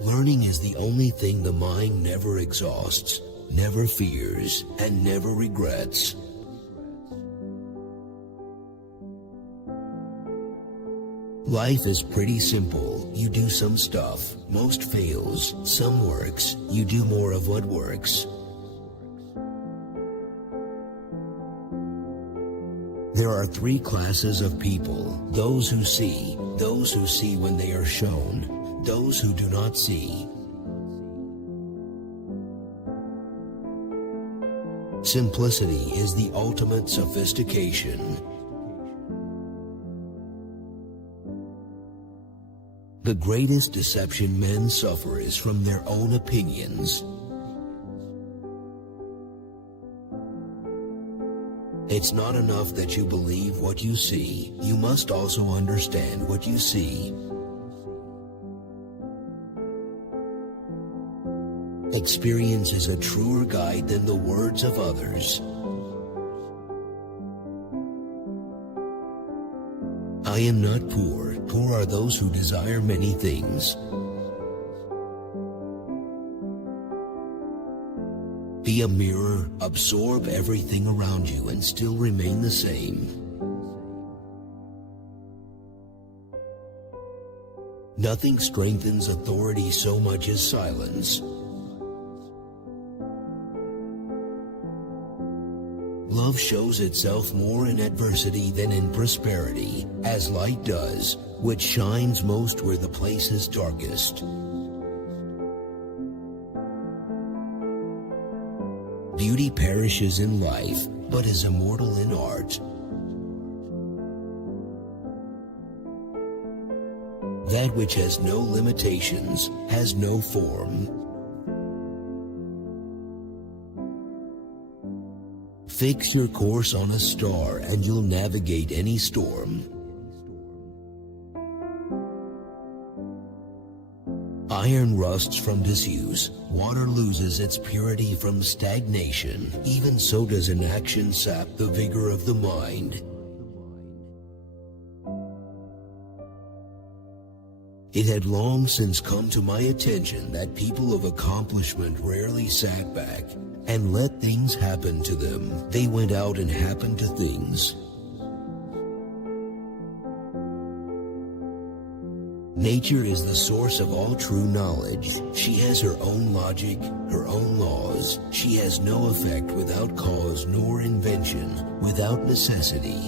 Learning is the only thing the mind never exhausts, never fears, and never regrets. Life is pretty simple. You do some stuff, most fails, some works, you do more of what works. There are three classes of people: those who see when they are shown, those who do not see. Simplicity is the ultimate sophistication. The greatest deception men suffer is from their own opinions. It's not enough that you believe what you see, you must also understand what you see. Experience is a truer guide than the words of others. I am not poor. Poor are those who desire many things. Be a mirror, absorb everything around you and still remain the same. Nothing strengthens authority so much as silence. Love shows itself more in adversity than in prosperity, as light does, which shines most where the place is darkest. Beauty perishes in life, but is immortal in art. That which has no limitations has no form. Fix your course on a star and you'll navigate any storm. Iron rusts from disuse, water loses its purity from stagnation, even so does inaction sap the vigor of the mind. It had long since come to my attention that people of accomplishment rarely sat back and let things happen to them. They went out and happened to things. Nature is the source of all true knowledge. She has her own logic, her own laws. She has no effect without cause, nor invention without necessity.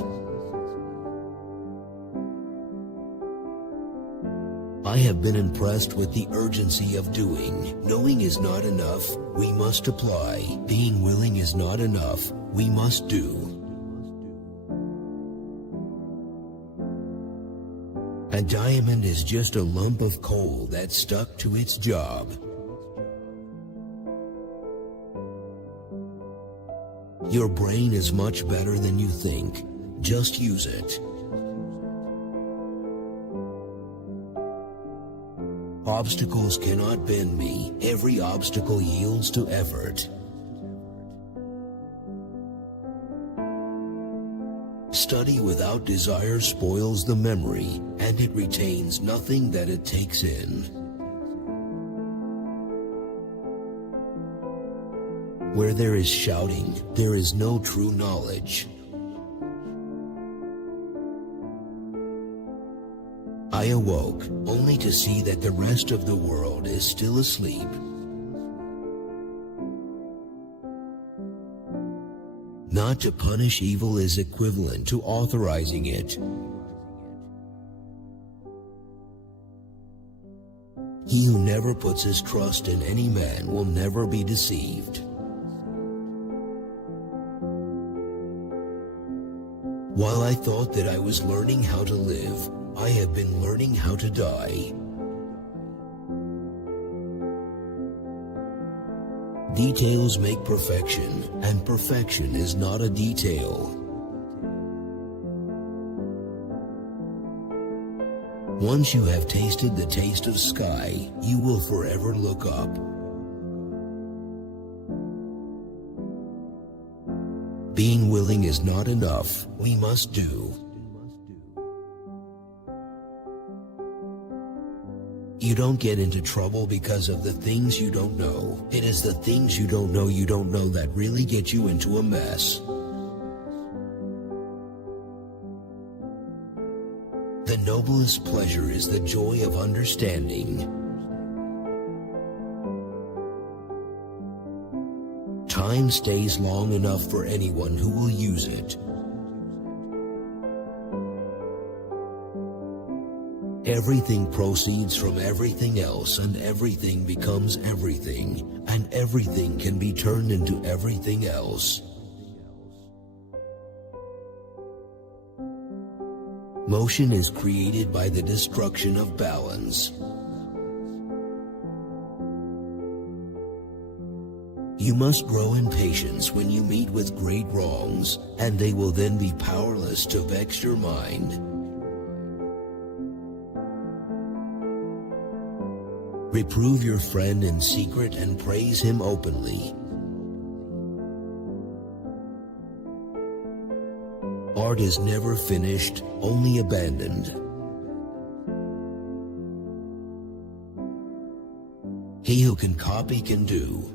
I have been impressed with the urgency of doing. Knowing is not enough, we must apply. Being willing is not enough, we must do. A diamond is just a lump of coal that's stuck to its job. Your brain is much better than you think. Just use it. Obstacles cannot bend me. Every obstacle yields to effort. Study without desire spoils the memory, and it retains nothing that it takes in. Where there is shouting, there is no true knowledge. I awoke, only to see that the rest of the world is still asleep. Not to punish evil is equivalent to authorizing it. He who never puts his trust in any man will never be deceived. While I thought that I was learning how to live, I have been learning how to die. Details make perfection, and perfection is not a detail. Once you have tasted the taste of sky, you will forever look up. Being willing is not enough, we must do. You don't get into trouble because of the things you don't know. It is the things you don't know that really get you into a mess. The noblest pleasure is the joy of understanding. Time stays long enough for anyone who will use it. Everything proceeds from everything else, and everything becomes everything, and everything can be turned into everything else. Motion is created by the destruction of balance. You must grow in patience when you meet with great wrongs, and they will then be powerless to vex your mind. Reprove your friend in secret and praise him openly. Art is never finished, only abandoned. He who can copy can do.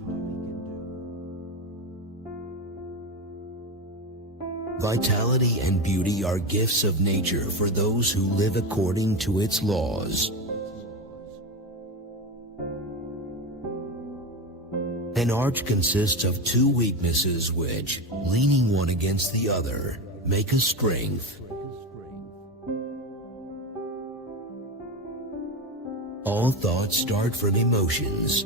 Vitality and beauty are gifts of nature for those who live according to its laws. An art consists of two weaknesses which, leaning one against the other, make a strength. All thoughts start from emotions.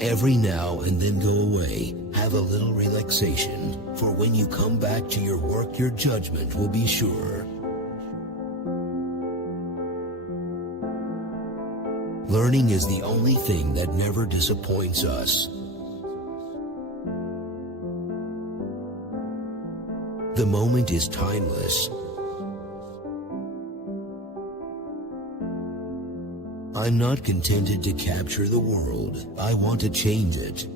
Every now and then go away, have a little relaxation, for when you come back to your work your judgment will be sure. Learning is the only thing that never disappoints us. The moment is timeless. I'm not contented to capture the world. I want to change it.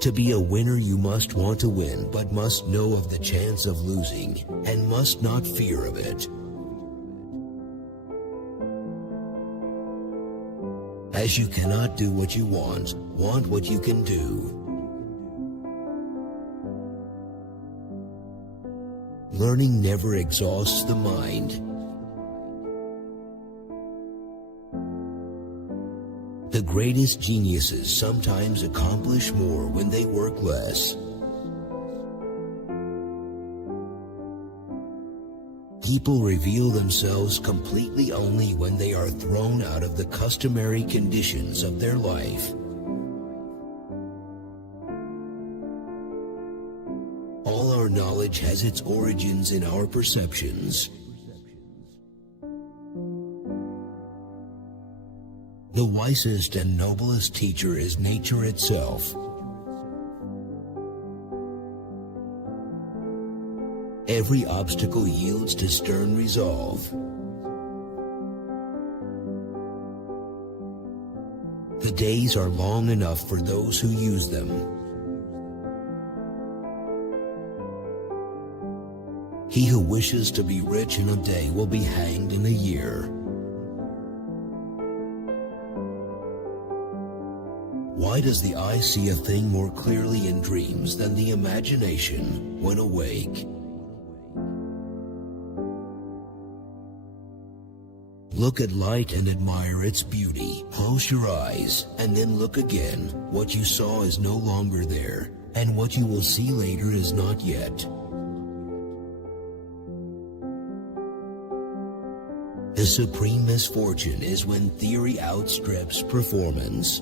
To be a winner, you must want to win, but must know of the chance of losing, and must not fear of it. As you cannot do what you want what you can do. Learning never exhausts the mind. The greatest geniuses sometimes accomplish more when they work less. People reveal themselves completely only when they are thrown out of the customary conditions of their life. All our knowledge has its origins in our perceptions. The wisest and noblest teacher is nature itself. Every obstacle yields to stern resolve. The days are long enough for those who use them. He who wishes to be rich in a day will be hanged in a year. Why does the eye see a thing more clearly in dreams than the imagination when awake? Look at light and admire its beauty. Close your eyes and then look again. What you saw is no longer there, and what you will see later is not yet. The supreme misfortune is when theory outstrips performance.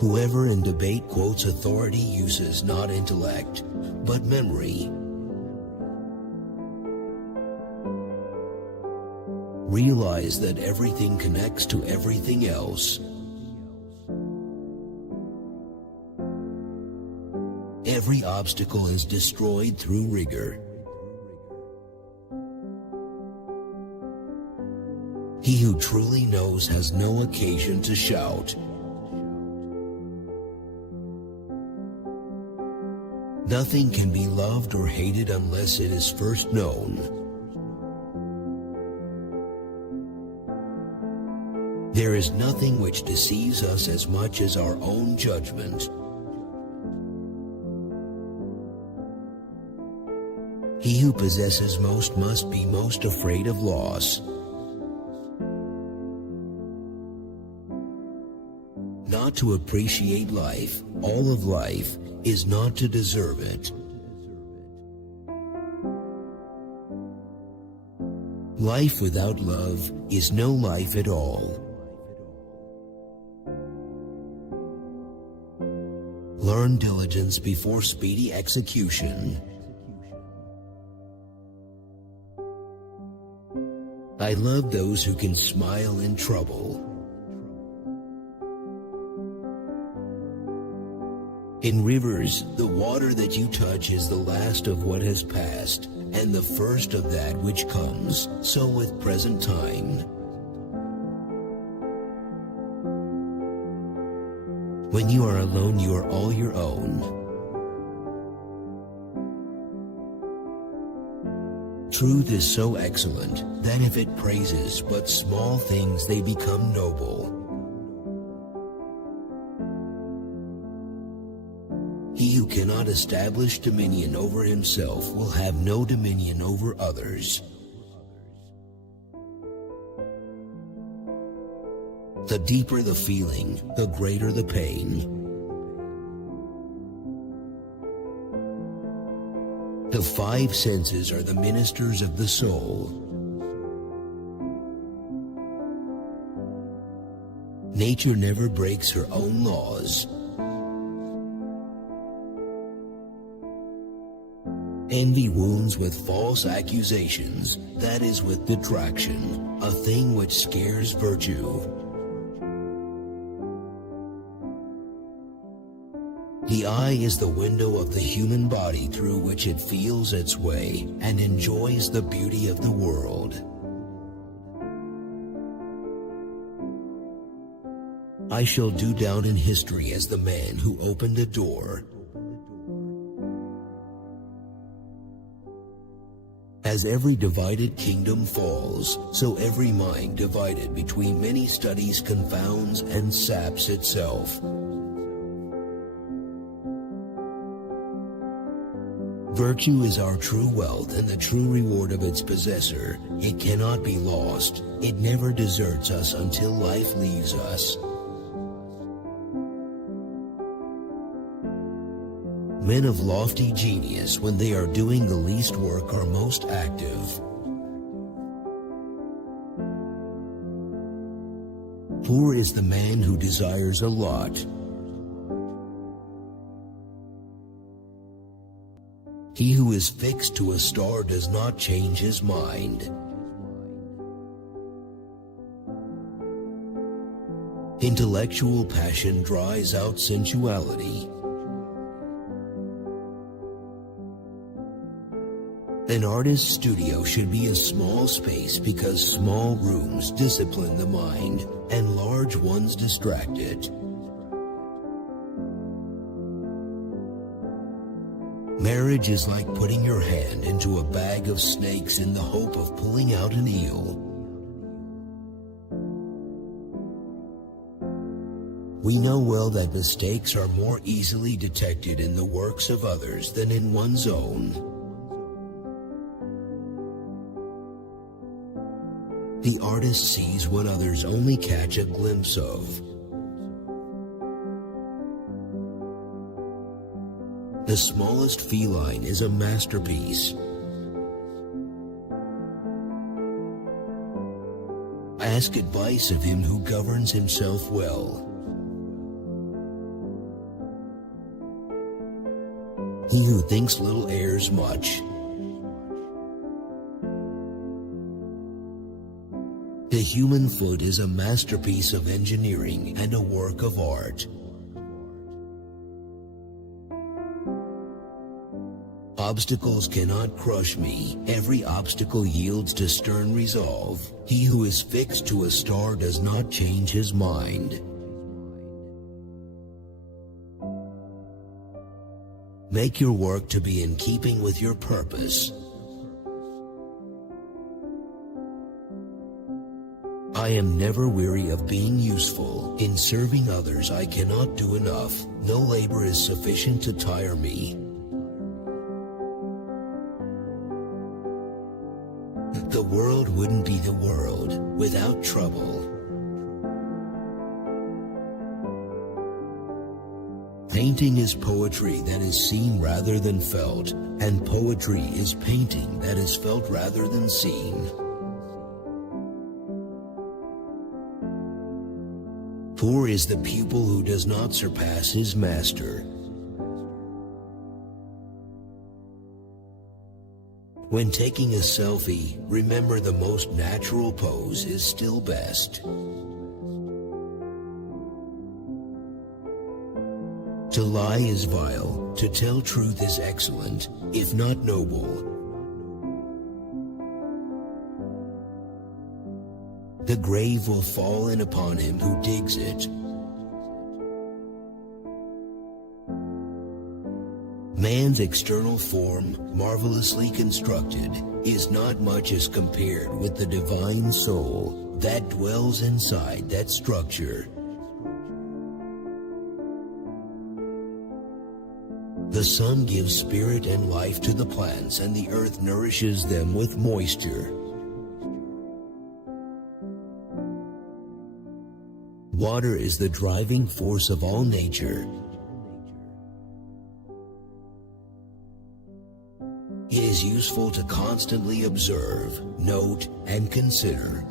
Whoever in debate quotes authority uses not intellect, but memory. Realize that everything connects to everything else. Every obstacle is destroyed through rigor. He who truly knows has no occasion to shout. Nothing can be loved or hated unless it is first known. There is nothing which deceives us as much as our own judgment. He who possesses most must be most afraid of loss. Not to appreciate life, all of life, is not to deserve it. Life without love is no life at all. Learn diligence before speedy execution. I love those who can smile in trouble. In rivers, the water that you touch is the last of what has passed, and the first of that which comes, so with present time. When you are alone, you are all your own. Truth is so excellent that if it praises but small things, they become noble. He who cannot establish dominion over himself will have no dominion over others. The deeper the feeling, the greater the pain. The five senses are the ministers of the soul. Nature never breaks her own laws. Envy wounds with false accusations, that is with detraction, a thing which scares virtue. The eye is the window of the human body through which it feels its way and enjoys the beauty of the world. I shall do down in history as the man who opened a door. As every divided kingdom falls, so every mind divided between many studies confounds and saps itself. Virtue is our true wealth and the true reward of its possessor. It cannot be lost. It never deserts us until life leaves us. Men of lofty genius, when they are doing the least work, are most active. Poor is the man who desires a lot. He who is fixed to a star does not change his mind. Intellectual passion dries out sensuality. An artist's studio should be a small space because small rooms discipline the mind and large ones distract it. Marriage is like putting your hand into a bag of snakes in the hope of pulling out an eel. We know well that mistakes are more easily detected in the works of others than in one's own. The artist sees what others only catch a glimpse of. The smallest feline is a masterpiece. Ask advice of him who governs himself well. He who thinks little errs much. The human foot is a masterpiece of engineering and a work of art. Obstacles cannot crush me. Every obstacle yields to stern resolve. He who is fixed to a star does not change his mind. Make your work to be in keeping with your purpose. I am never weary of being useful. In serving others I cannot do enough. No labor is sufficient to tire me. The world wouldn't be the world without trouble. Painting is poetry that is seen rather than felt, and poetry is painting that is felt rather than seen. Poor is the pupil who does not surpass his master. When taking a selfie, remember the most natural pose is still best. To lie is vile, to tell truth is excellent, if not noble. The grave will fall in upon him who digs it. Man's external form, marvelously constructed, is not much as compared with the divine soul that dwells inside that structure. The sun gives spirit and life to the plants, and the earth nourishes them with moisture. Water is the driving force of all nature. It is useful to constantly observe, note, and consider.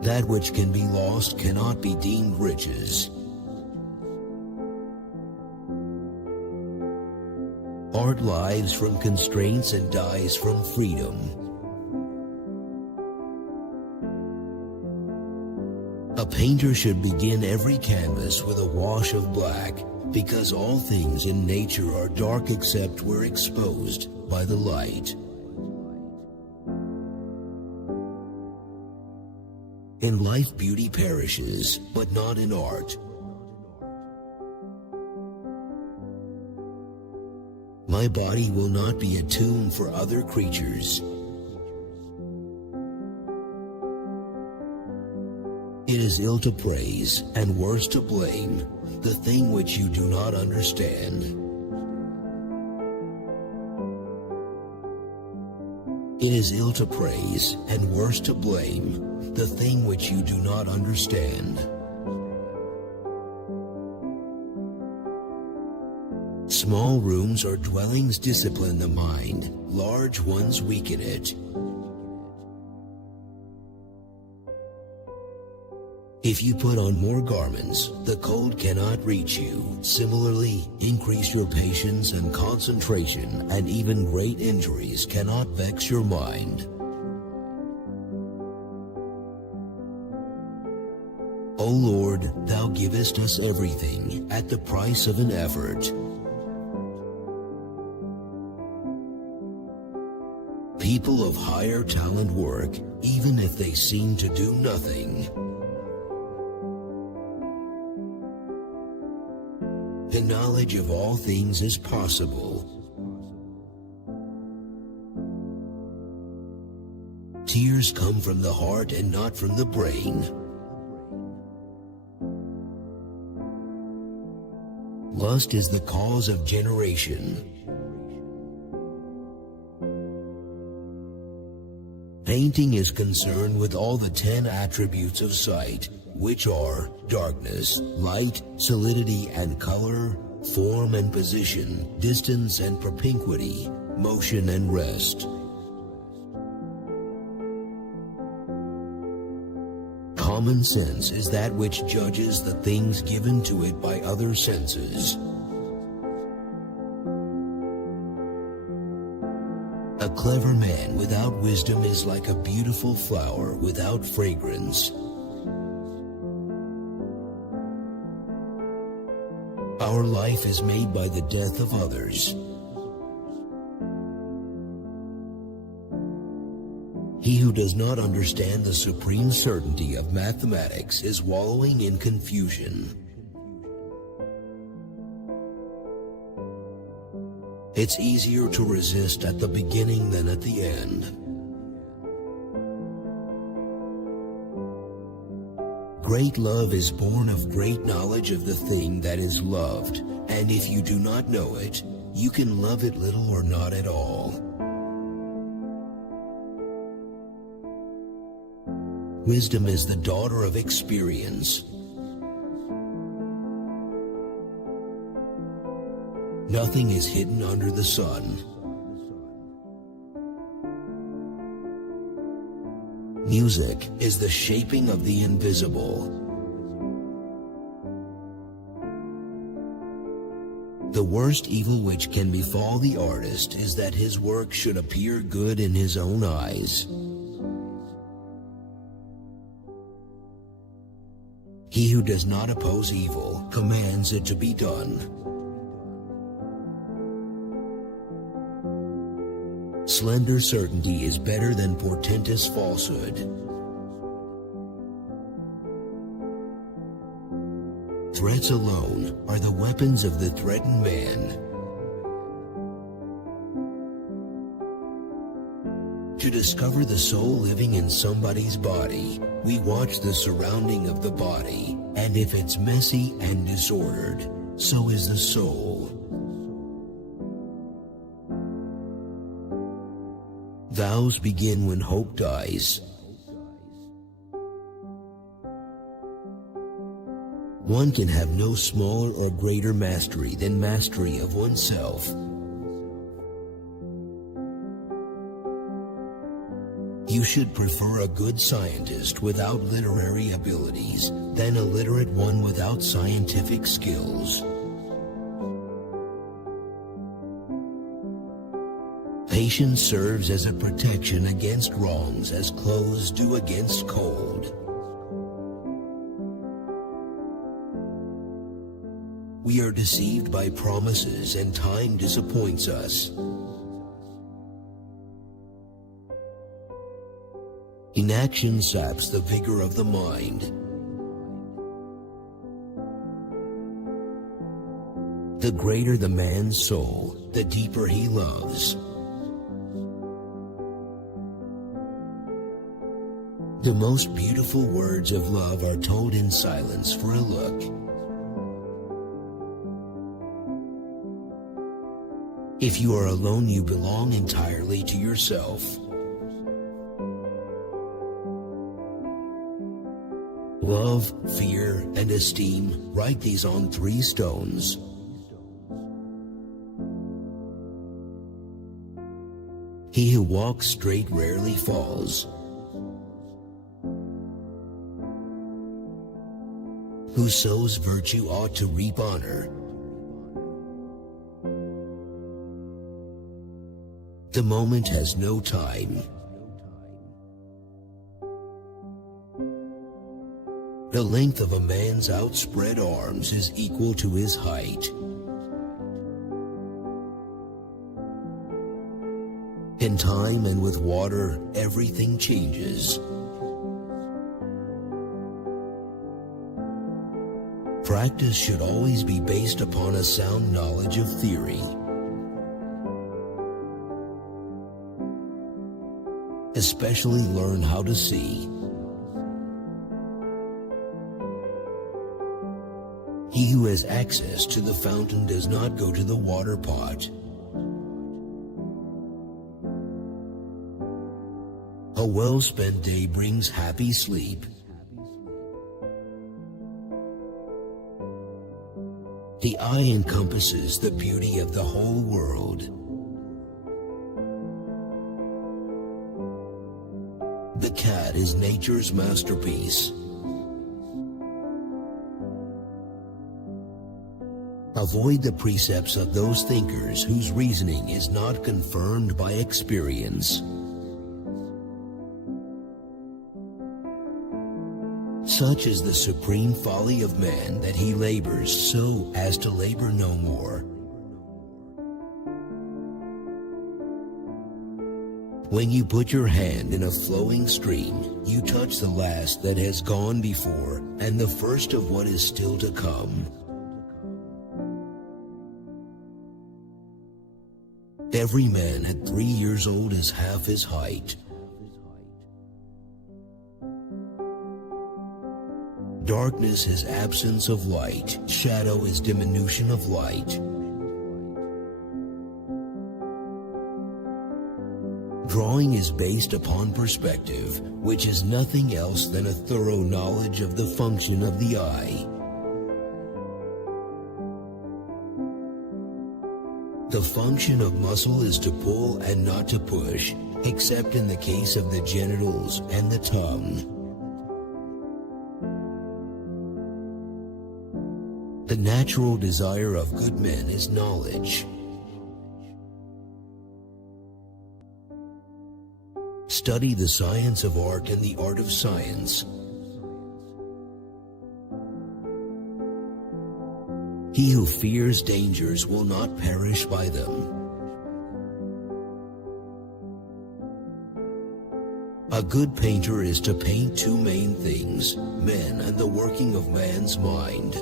That which can be lost cannot be deemed riches. Art lives from constraints and dies from freedom. A painter should begin every canvas with a wash of black, because all things in nature are dark except where exposed by the light. In life beauty perishes, but not in art. My body will not be a tomb for other creatures. It is ill to praise, and worse to blame, the thing which you do not understand. It is ill to praise, and worse to blame, the thing which you do not understand. Small rooms or dwellings discipline the mind, large ones weaken it. If you put on more garments, the cold cannot reach you. Similarly, increase your patience and concentration, and even great injuries cannot vex your mind. O Lord, Thou givest us everything at the price of an effort. People of higher talent work, even if they seem to do nothing. The knowledge of all things is possible. Tears come from the heart and not from the brain. Lust is the cause of generation. Painting is concerned with all the 10 attributes of sight, which are darkness, light, solidity and color, form and position, distance and propinquity, motion and rest. Common sense is that which judges the things given to it by other senses. A clever man without wisdom is like a beautiful flower without fragrance. Our life is made by the death of others. He who does not understand the supreme certainty of mathematics is wallowing in confusion. It's easier to resist at the beginning than at the end. Great love is born of great knowledge of the thing that is loved, and if you do not know it, you can love it little or not at all. Wisdom is the daughter of experience. Nothing is hidden under the sun. Music is the shaping of the invisible. The worst evil which can befall the artist is that his work should appear good in his own eyes. He who does not oppose evil commands it to be done. Slender certainty is better than portentous falsehood. Threats alone are the weapons of the threatened man. To discover the soul living in somebody's body, we watch the surrounding of the body, and if it's messy and disordered, so is the soul. Vows begin when hope dies. One can have no smaller or greater mastery than mastery of oneself. You should prefer a good scientist without literary abilities than a literate one without scientific skills. Patience serves as a protection against wrongs as clothes do against cold. We are deceived by promises and time disappoints us. Inaction saps the vigor of the mind. The greater the man's soul, the deeper he loves. The most beautiful words of love are told in silence for a look. If you are alone, you belong entirely to yourself. Love, fear, and esteem, write these on 3 stones. He who walks straight rarely falls. Who sows virtue ought to reap honor. The moment has no time. The length of a man's outspread arms is equal to his height. In time and with water, everything changes. Practice should always be based upon a sound knowledge of theory. Especially learn how to see. He who has access to the fountain does not go to the water pot. A well-spent day brings happy sleep. The eye encompasses the beauty of the whole world. The cat is nature's masterpiece. Avoid the precepts of those thinkers whose reasoning is not confirmed by experience. Such is the supreme folly of man that he labors so as to labor no more. When you put your hand in a flowing stream, you touch the last that has gone before and the first of what is still to come. Every man at 3 years old is half his height. Darkness is absence of light. Shadow is diminution of light. Drawing is based upon perspective, which is nothing else than a thorough knowledge of the function of the eye. The function of muscle is to pull and not to push, except in the case of the genitals and the tongue. The natural desire of good men is knowledge. Study the science of art and the art of science. He who fears dangers will not perish by them. A good painter is to paint two main things, men and the working of man's mind.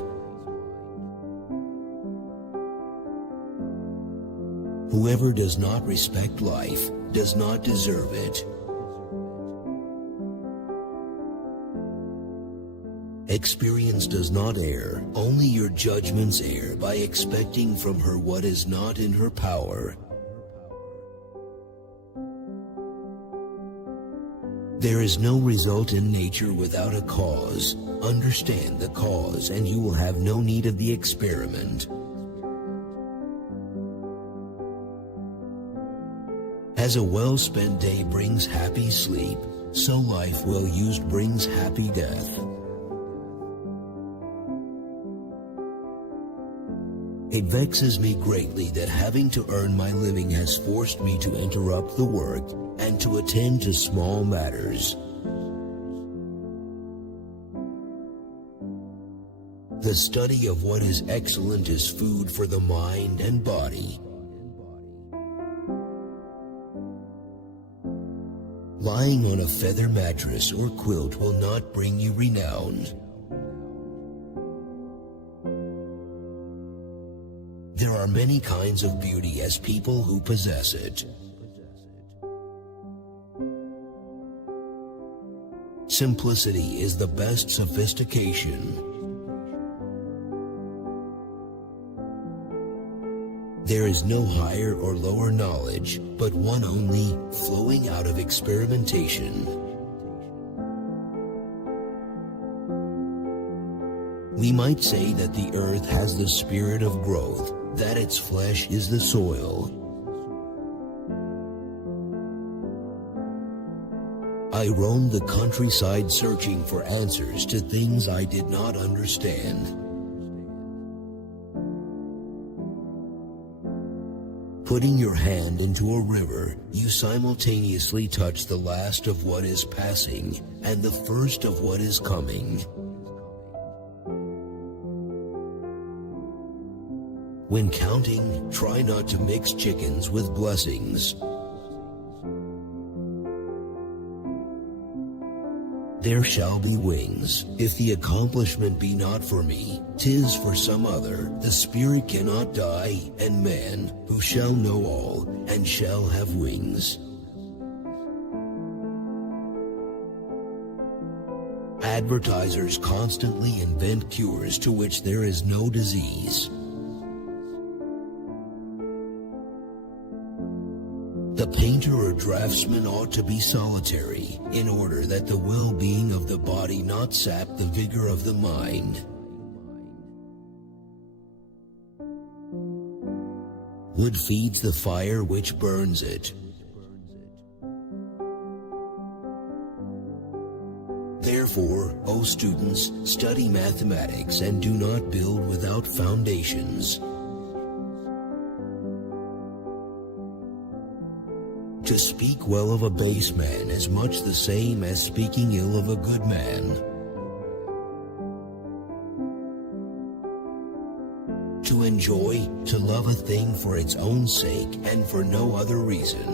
Whoever does not respect life does not deserve it. Experience does not err, only your judgments err by expecting from her what is not in her power. There is no result in nature without a cause. Understand the cause and you will have no need of the experiment. As a well-spent day brings happy sleep, so life well used brings happy death. It vexes me greatly that having to earn my living has forced me to interrupt the work and to attend to small matters. The study of what is excellent is food for the mind and body. Lying on a feather mattress or quilt will not bring you renown. There are many kinds of beauty as people who possess it. Simplicity is the best sophistication. There is no higher or lower knowledge, but one only, flowing out of experimentation. We might say that the earth has the spirit of growth, that its flesh is the soil. I roamed the countryside searching for answers to things I did not understand. Putting your hand into a river, you simultaneously touch the last of what is passing and the first of what is coming. When counting, try not to mix chickens with blessings. There shall be wings. If the accomplishment be not for me, 'tis for some other. The spirit cannot die, and man, who shall know all, and shall have wings. Advertisers constantly invent cures to which there is no disease. The painter or draftsman ought to be solitary, in order that the well-being of the body not sap the vigor of the mind. Wood feeds the fire which burns it. Therefore, O students, study mathematics and do not build without foundations. To speak well of a base man is much the same as speaking ill of a good man. To enjoy, to love a thing for its own sake and for no other reason.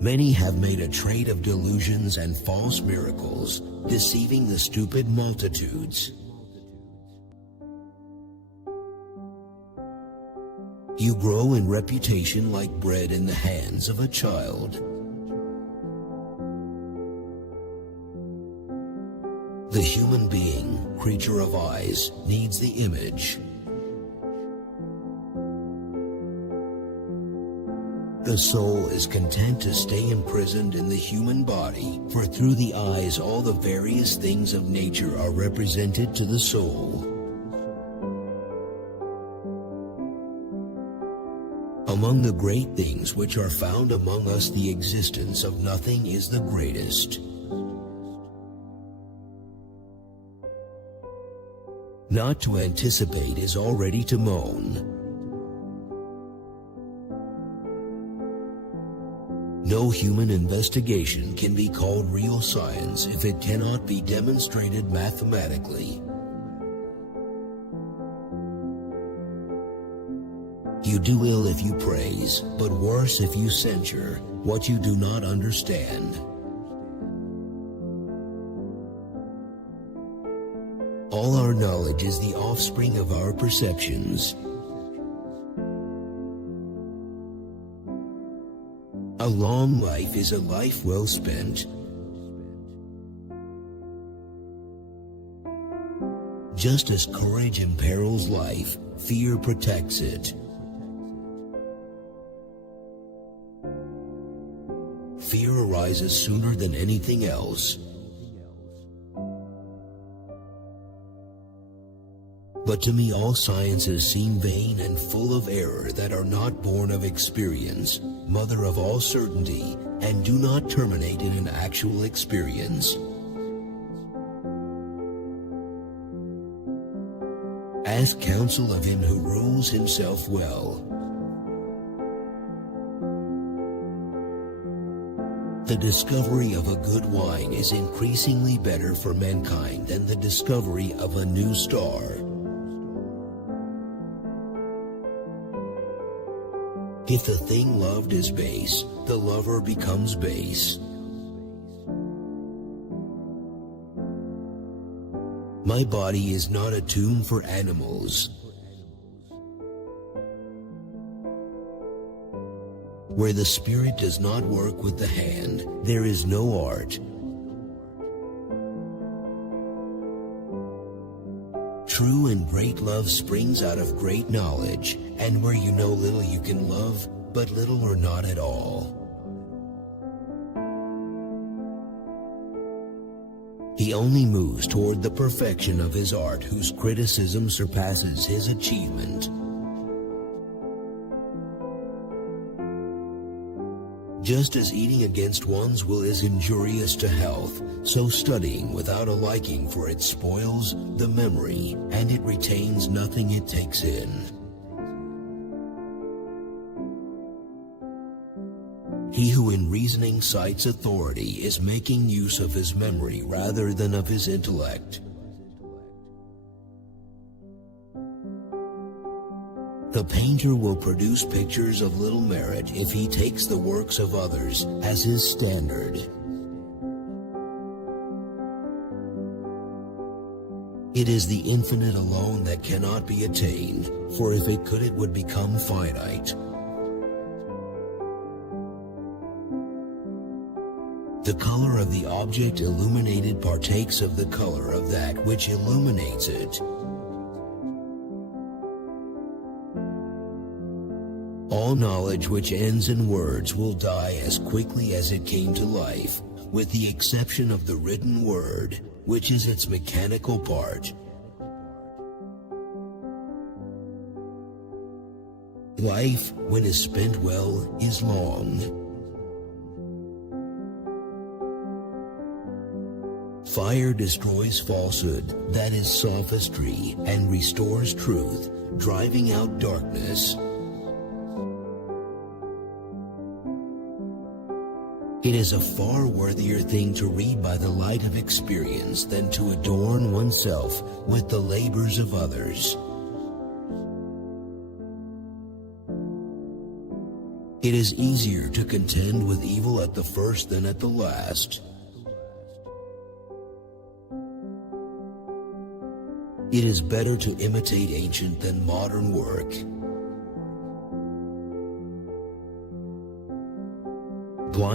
Many have made a trade of delusions and false miracles, deceiving the stupid multitudes. You grow in reputation like bread in the hands of a child. The human being, creature of eyes, needs the image. The soul is content to stay imprisoned in the human body, for through the eyes all the various things of nature are represented to the soul. Among the great things which are found among us, the existence of nothing is the greatest. Not to anticipate is already to moan. No human investigation can be called real science if it cannot be demonstrated mathematically. You do ill if you praise, but worse if you censure what you do not understand. All our knowledge is the offspring of our perceptions. A long life is a life well spent. Just as courage imperils life, fear protects it. Fear arises sooner than anything else. But to me all sciences seem vain and full of error that are not born of experience, mother of all certainty, and do not terminate in an actual experience. Ask counsel of him who rules himself well. The discovery of a good wine is increasingly better for mankind than the discovery of a new star. If the thing loved is base, the lover becomes base. My body is not a tomb for animals. Where the spirit does not work with the hand, there is no art. True and great love springs out of great knowledge, and where you know little you can love, but little or not at all. He only moves toward the perfection of his art whose criticism surpasses his achievement. Just as eating against one's will is injurious to health, so studying without a liking for it spoils the memory, and it retains nothing it takes in. He who in reasoning cites authority is making use of his memory rather than of his intellect. The painter will produce pictures of little merit if he takes the works of others as his standard. It is the infinite alone that cannot be attained, for if it could, it would become finite. The color of the object illuminated partakes of the color of that which illuminates it. All knowledge which ends in words will die as quickly as it came to life, with the exception of the written word, which is its mechanical part. Life, when is spent well, is long. Fire destroys falsehood, that is sophistry, and restores truth, driving out darkness. It is a far worthier thing to read by the light of experience than to adorn oneself with the labors of others. It is easier to contend with evil at the first than at the last. It is better to imitate ancient than modern work.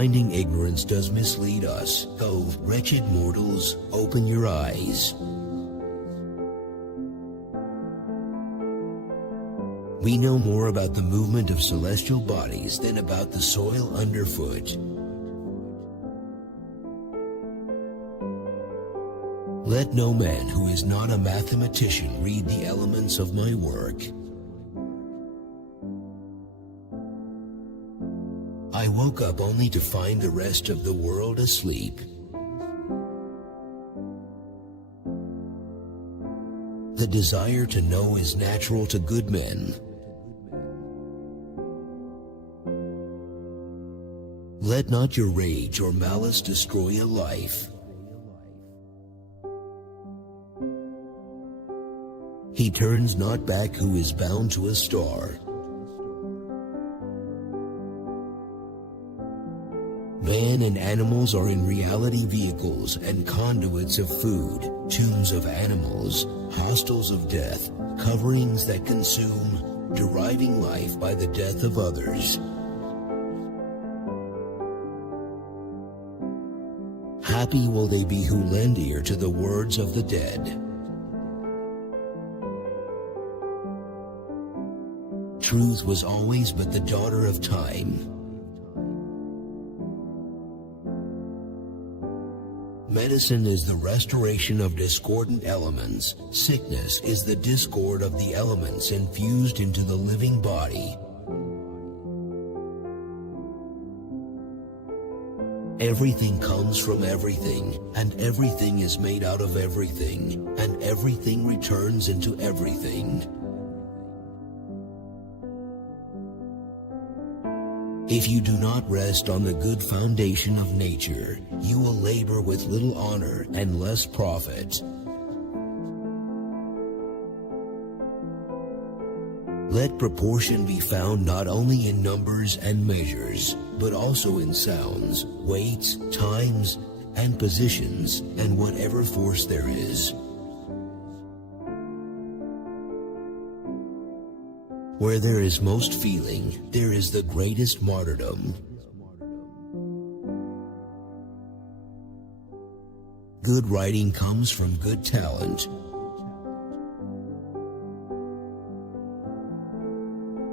blinding ignorance does mislead us. O wretched mortals, open your eyes. We know more about the movement of celestial bodies than about the soil underfoot. Let no man who is not a mathematician read the elements of my work. I woke up only to find the rest of the world asleep. The desire to know is natural to good men. Let not your rage or malice destroy a life. He turns not back who is bound to a star. Man and animals are in reality vehicles and conduits of food, tombs of animals, hostels of death, coverings that consume, deriving life by the death of others. Happy will they be who lend ear to the words of the dead. Truth was always but the daughter of time. Medicine is the restoration of discordant elements. Sickness is the discord of the elements infused into the living body. Everything comes from everything, and everything is made out of everything, and everything returns into everything. If you do not rest on the good foundation of nature, you will labor with little honor and less profit. Let proportion be found not only in numbers and measures, but also in sounds, weights, times, and positions, and whatever force there is. Where there is most feeling, there is the greatest martyrdom. Good writing comes from good talent.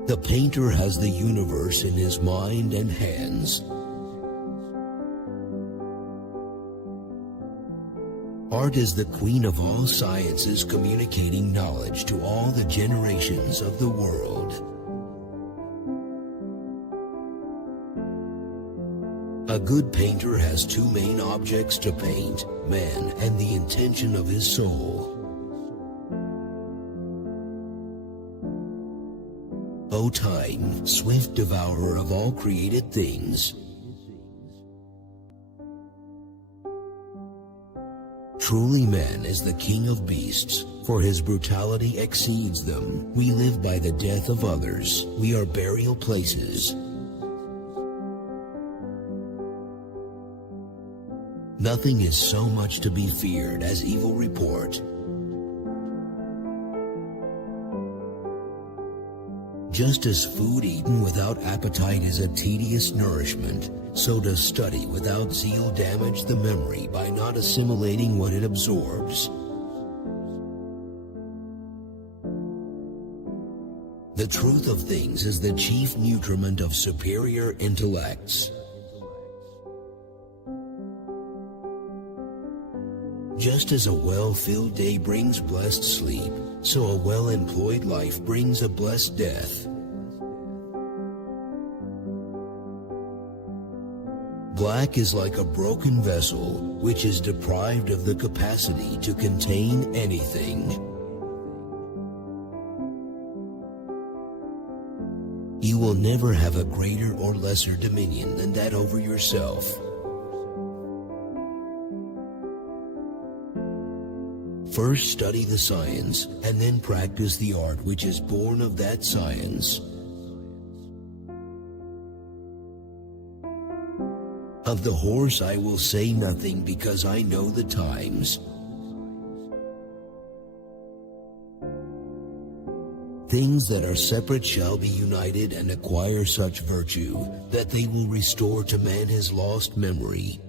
The painter has the universe in his mind and hands. Art is the queen of all sciences, communicating knowledge to all the generations of the world. A good painter has two main objects to paint, man and the intention of his soul. O time, swift devourer of all created things. Truly man is the king of beasts, for his brutality exceeds them. We live by the death of others. We are burial places. Nothing is so much to be feared as evil report. Just as food eaten without appetite is a tedious nourishment, so does study without zeal damage the memory by not assimilating what it absorbs. The truth of things is the chief nutriment of superior intellects. Just as a well-filled day brings blessed sleep, so a well-employed life brings a blessed death. Black is like a broken vessel, which is deprived of the capacity to contain anything. You will never have a greater or lesser dominion than that over yourself. First study the science, and then practice the art which is born of that science. Of the horse I will say nothing, because I know the times. Things that are separate shall be united and acquire such virtue that they will restore to man his lost memory.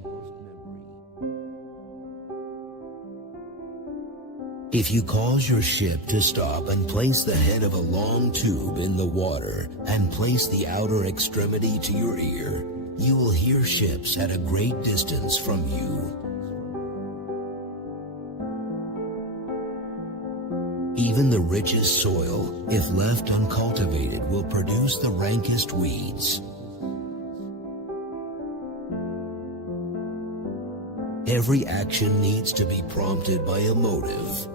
If you cause your ship to stop and place the head of a long tube in the water and place the outer extremity to your ear, you will hear ships at a great distance from you. Even the richest soil, if left uncultivated, will produce the rankest weeds. Every action needs to be prompted by a motive.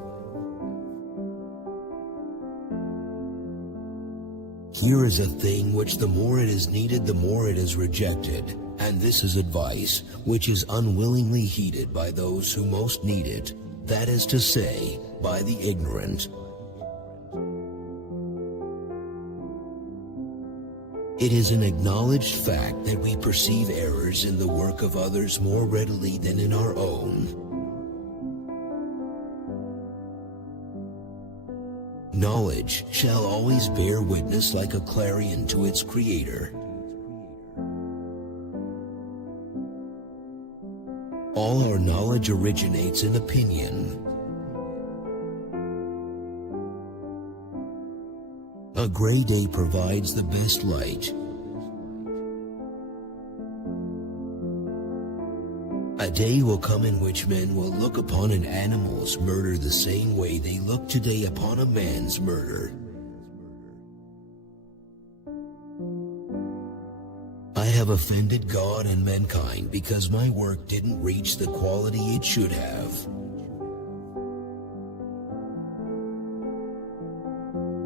Here is a thing which the more it is needed, the more it is rejected, and this is advice which is unwillingly heeded by those who most need it, that is to say, by the ignorant. It is an acknowledged fact that we perceive errors in the work of others more readily than in our own. Knowledge shall always bear witness like a clarion to its creator. All our knowledge originates in opinion. A gray day provides the best light. A day will come in which men will look upon an animal's murder the same way they look today upon a man's murder. I have offended God and mankind because my work didn't reach the quality it should have.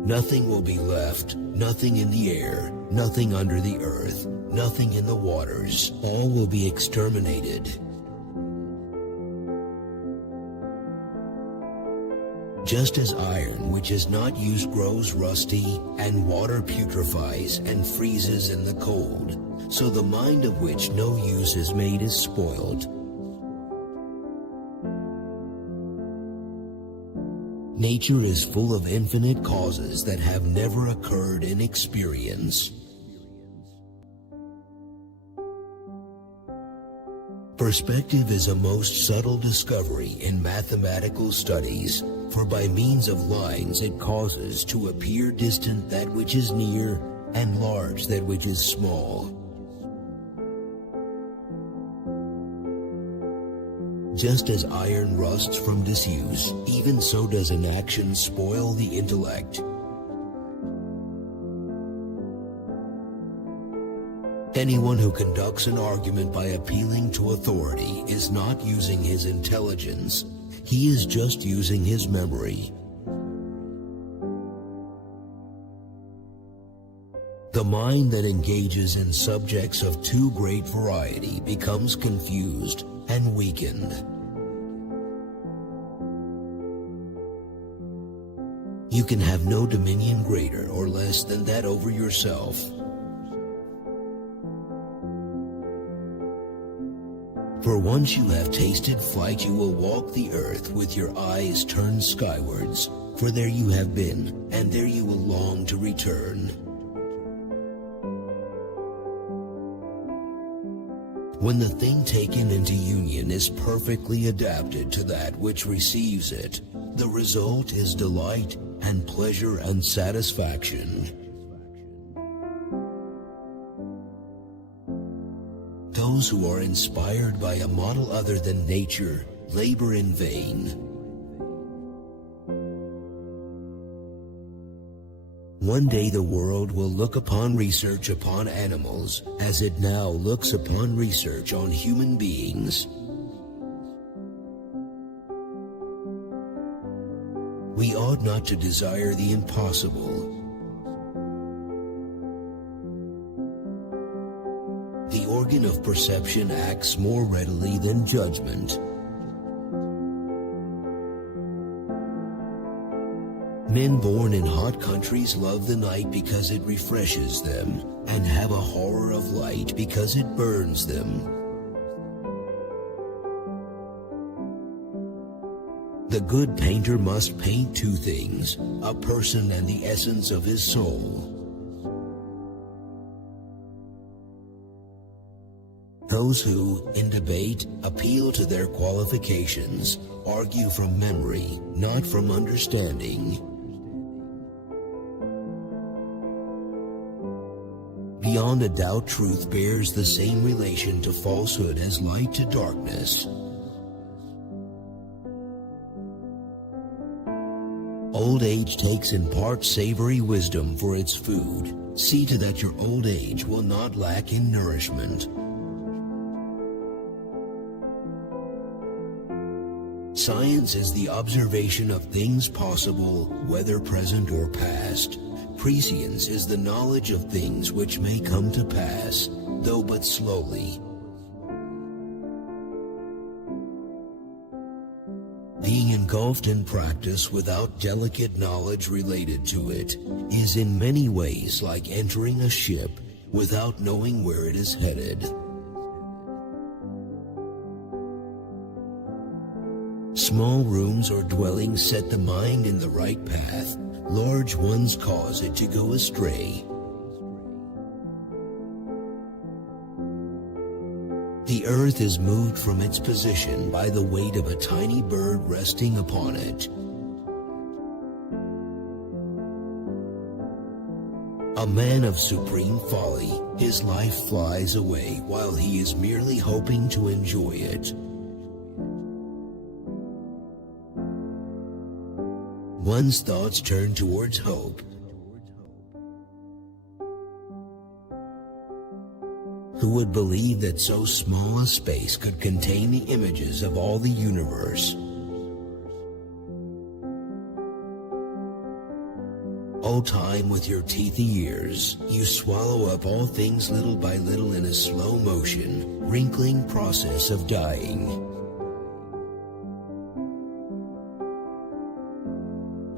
Nothing will be left, nothing in the air, nothing under the earth, nothing in the waters. All will be exterminated. Just as iron which is not used grows rusty, and water putrefies and freezes in the cold, so the mind of which no use is made is spoiled. Nature is full of infinite causes that have never occurred in experience. Perspective is a most subtle discovery in mathematical studies, for by means of lines it causes to appear distant that which is near, and large that which is small. Just as iron rusts from disuse, even so does inaction spoil the intellect. Anyone who conducts an argument by appealing to authority is not using his intelligence. He is just using his memory. The mind that engages in subjects of too great variety becomes confused and weakened. You can have no dominion greater or less than that over yourself. For once you have tasted flight, you will walk the earth with your eyes turned skywards, for there you have been, and there you will long to return. When the thing taken into union is perfectly adapted to that which receives it, the result is delight and pleasure and satisfaction. Those who are inspired by a model other than nature labor in vain. One day the world will look upon research upon animals as it now looks upon research on human beings. We ought not to desire the impossible. The organ of perception acts more readily than judgment. Men born in hot countries love the night because it refreshes them, and have a horror of light because it burns them. The good painter must paint two things, a person and the essence of his soul. Those who, in debate, appeal to their qualifications, argue from memory, not from understanding. Beyond a doubt, truth bears the same relation to falsehood as light to darkness. Old age takes in part savory wisdom for its food. See to that your old age will not lack in nourishment. Science is the observation of things possible, whether present or past. Prescience is the knowledge of things which may come to pass, though but slowly. Being engulfed in practice without delicate knowledge related to it is in many ways like entering a ship without knowing where it is headed. Small rooms or dwellings set the mind in the right path. Large ones cause it to go astray. The earth is moved from its position by the weight of a tiny bird resting upon it. A man of supreme folly, his life flies away while he is merely hoping to enjoy it. One's thoughts turn towards hope. Who would believe that so small a space could contain the images of all the universe? O time, with your teethy ears, you swallow up all things little by little in a slow motion, wrinkling process of dying.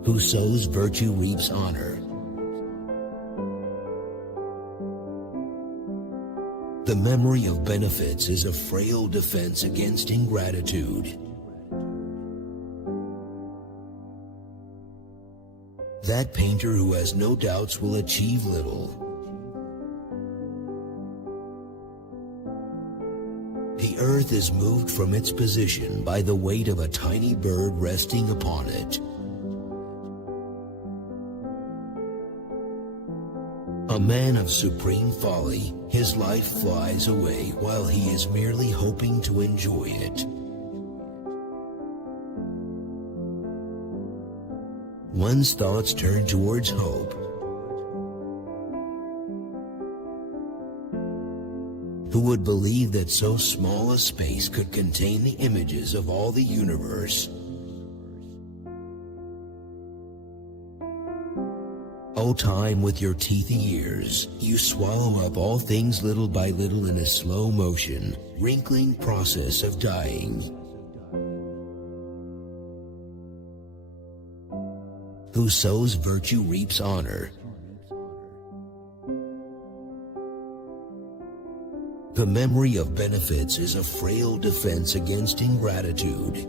Who sows virtue reaps honor. The memory of benefits is a frail defense against ingratitude. That painter who has no doubts will achieve little. The earth is moved from its position by the weight of a tiny bird resting upon it. A man of supreme folly, his life flies away while he is merely hoping to enjoy it. One's thoughts turn towards hope. Who would believe that so small a space could contain the images of all the universe? O time, with your teethy ears, you swallow up all things little by little in a slow motion, wrinkling process of dying. Who sows virtue reaps honor. The memory of benefits is a frail defense against ingratitude.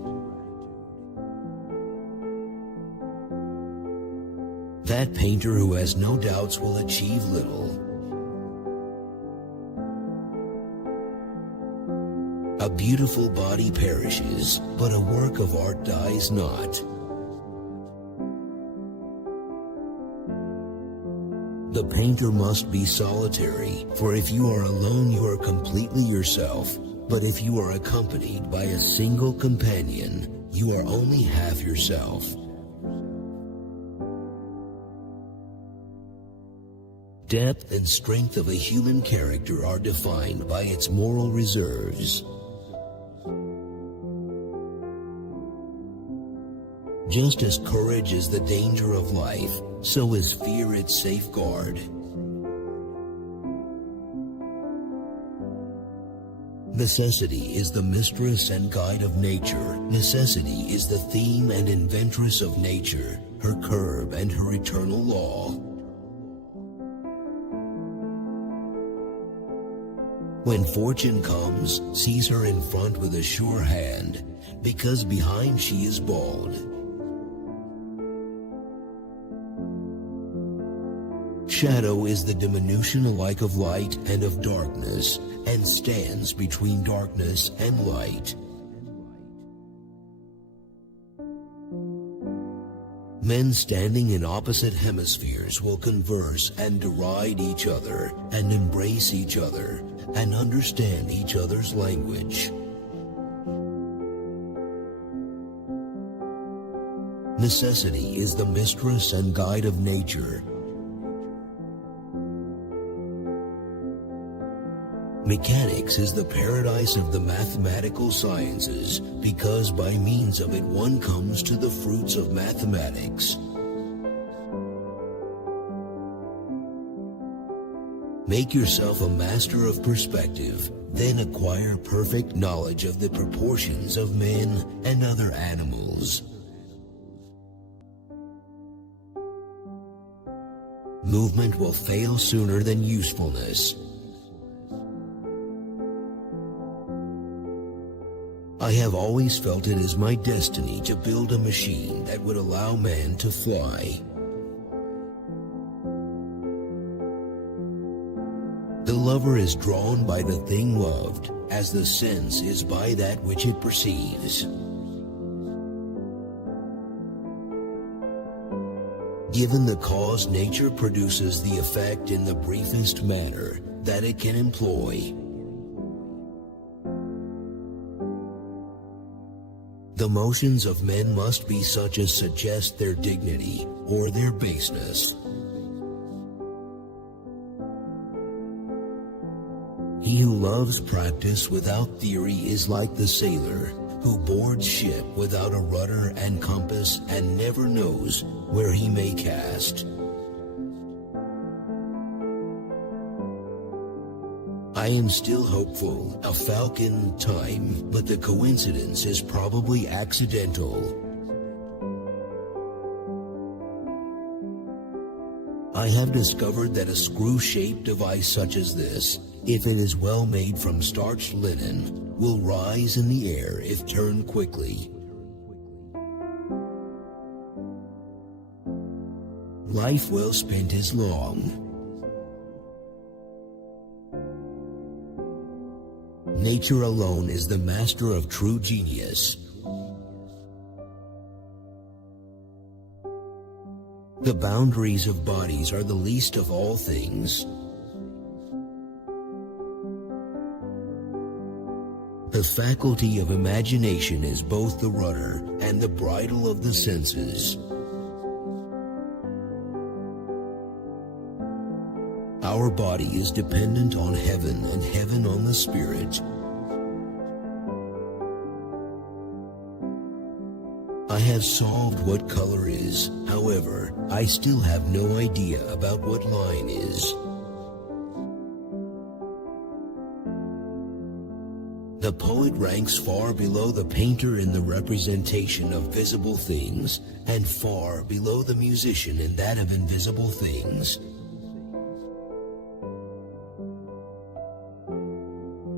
That painter who has no doubts will achieve little. A beautiful body perishes, but a work of art dies not. The painter must be solitary, for if you are alone you are completely yourself, but if you are accompanied by a single companion, you are only half yourself. Depth and strength of a human character are defined by its moral reserves. Just as courage is the danger of life, so is fear its safeguard. Necessity is the mistress and guide of nature. Necessity is the theme and inventress of nature, her curb and her eternal law. When fortune comes, seize her in front with a sure hand. because behind she is bald. Shadow is the diminution alike of light and of darkness, and stands between darkness and light. Men standing in opposite hemispheres will converse and deride each other, and embrace each other, and understand each other's language. Necessity is the mistress and guide of nature. Mechanics is the paradise of the mathematical sciences, because by means of it one comes to the fruits of mathematics. Make yourself a master of perspective, then acquire perfect knowledge of the proportions of men and other animals. Movement will fail sooner than usefulness. I have always felt it as my destiny to build a machine that would allow man to fly. The lover is drawn by the thing loved, as the sense is by that which it perceives. Given the cause, nature produces the effect in the briefest manner that it can employ. The motions of men must be such as suggest their dignity or their baseness. He who loves practice without theory is like the sailor who boards ship without a rudder and compass and never knows where he may cast. I am still hopeful, a falcon time, but the coincidence is probably accidental. I have discovered that a screw-shaped device such as this, if it is well made from starched linen, will rise in the air if turned quickly. Life well spent is long. Nature alone is the master of true genius. The boundaries of bodies are the least of all things. The faculty of imagination is both the rudder and the bridle of the senses. Our body is dependent on heaven and heaven on the spirit. I have solved what color is, however, I still have no idea about what line is. The poet ranks far below the painter in the representation of visible things, and far below the musician in that of invisible things.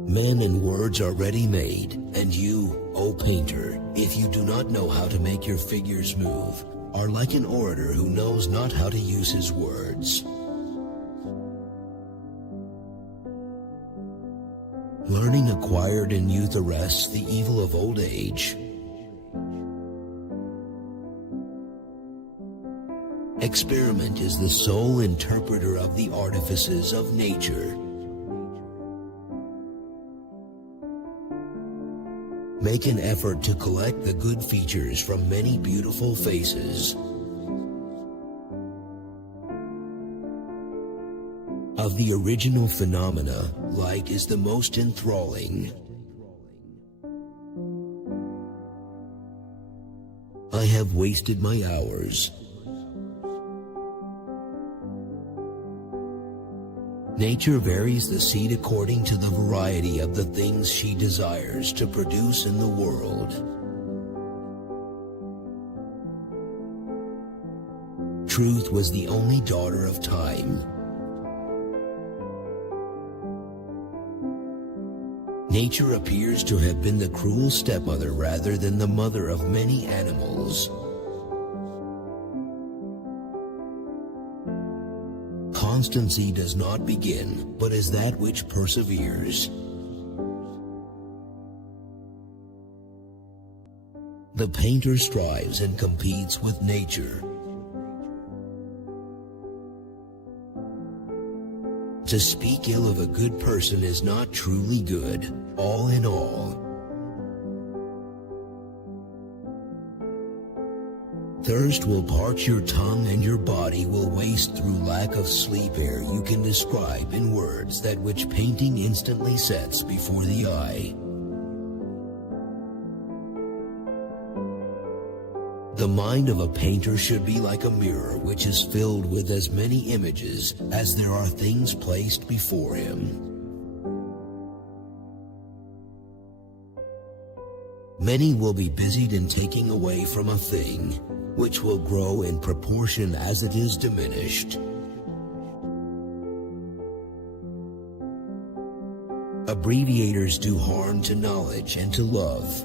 Men and words are ready-made, and you, O painter, if you do not know how to make your figures move, are like an orator who knows not how to use his words. Learning acquired in youth arrests the evil of old age. Experiment is the sole interpreter of the artifices of nature. Make an effort to collect the good features from many beautiful faces. Of the original phenomena, light is the most enthralling. I have wasted my hours. Nature varies the seed according to the variety of the things she desires to produce in the world. Truth was the only daughter of time. Nature appears to have been the cruel stepmother rather than the mother of many animals. Constancy does not begin, but is that which perseveres. The painter strives and competes with nature. To speak ill of a good person is not truly good, all in all. Thirst will parch your tongue and your body will waste through lack of sleep ere you can describe in words that which painting instantly sets before the eye. The mind of a painter should be like a mirror which is filled with as many images as there are things placed before him. Many will be busied in taking away from a thing, which will grow in proportion as it is diminished. Abbreviators do harm to knowledge and to love.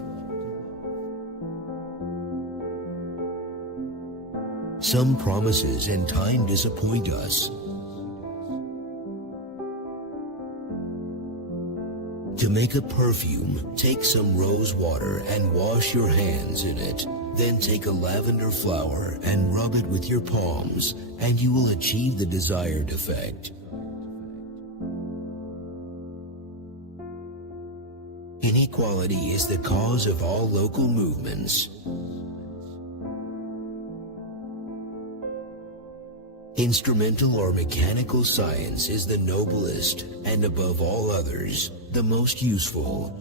Some promises and time disappoint us. To make a perfume, take some rose water and wash your hands in it. Then take a lavender flower and rub it with your palms, and you will achieve the desired effect. Inequality is the cause of all local movements. Instrumental or mechanical science is the noblest, and above all others, the most useful.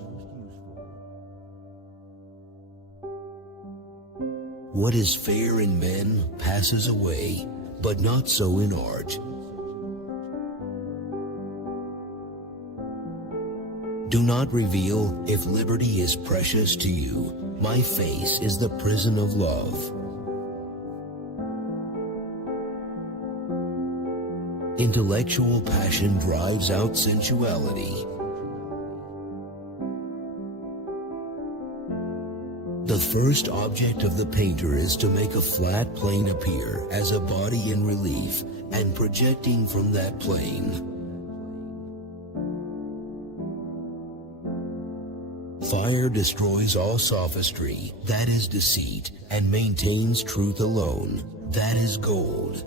What is fair in men passes away, but not so in art. Do not reveal if liberty is precious to you. My face is the prison of love. Intellectual passion drives out sensuality. The first object of the painter is to make a flat plane appear as a body in relief and projecting from that plane. Fire destroys all sophistry, that is deceit, and maintains truth alone, that is gold.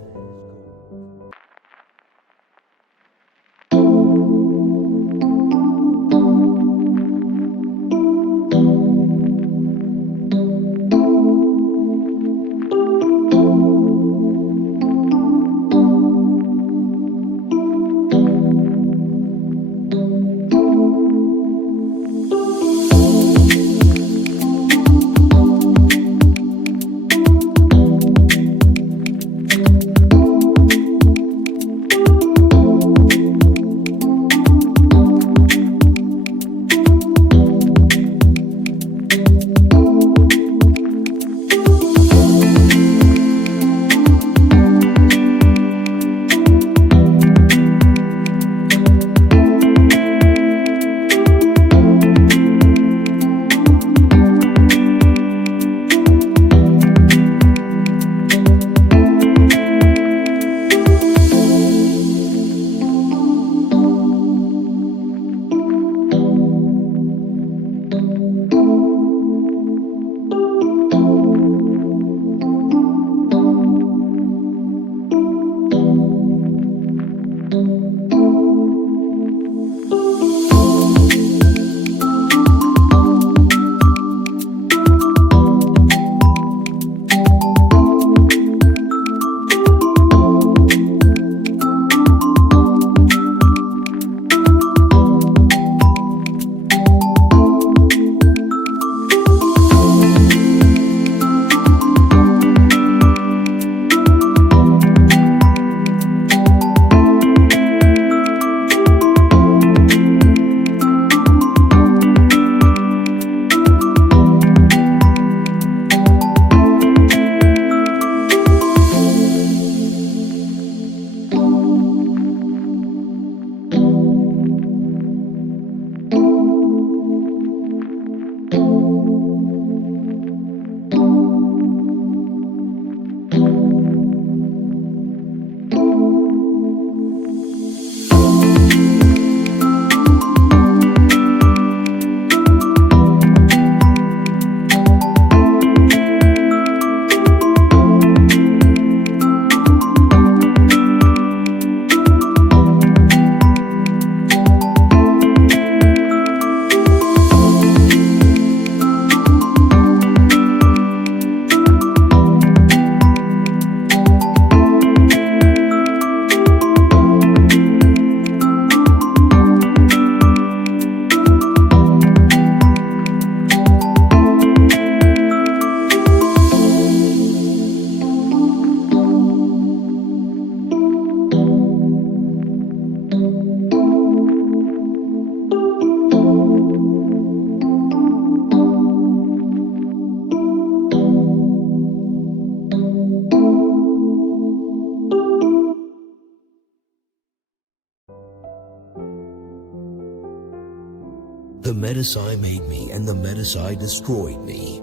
Medicine made me and the medicine destroyed me.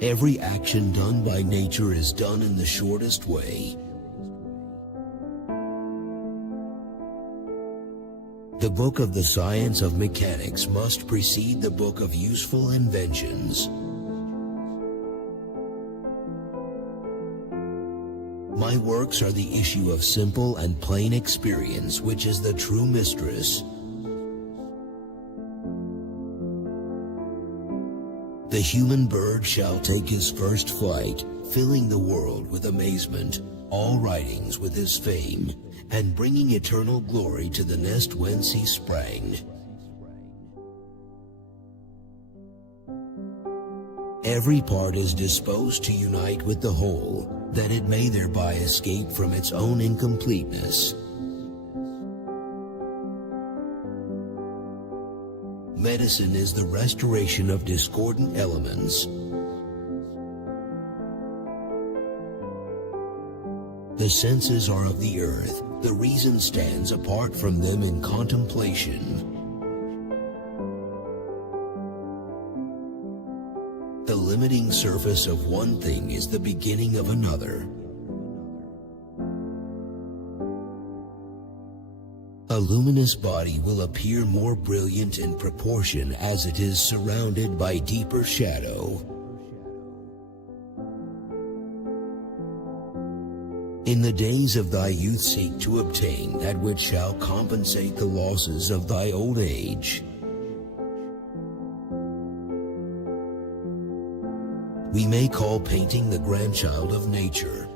Every action done by nature is done in the shortest way. The book of the science of mechanics must precede the book of useful inventions. My works are the issue of simple and plain experience, which is the true mistress. The human bird shall take his first flight, filling the world with amazement, all writings with his fame, and bringing eternal glory to the nest whence he sprang. Every part is disposed to unite with the whole, that it may thereby escape from its own incompleteness. Medicine is the restoration of discordant elements. The senses are of the earth, the reason stands apart from them in contemplation. The limiting surface of one thing is the beginning of another. A luminous body will appear more brilliant in proportion as it is surrounded by deeper shadow. In the days of thy youth seek to obtain that which shall compensate the losses of thy old age. We may call painting the grandchild of nature.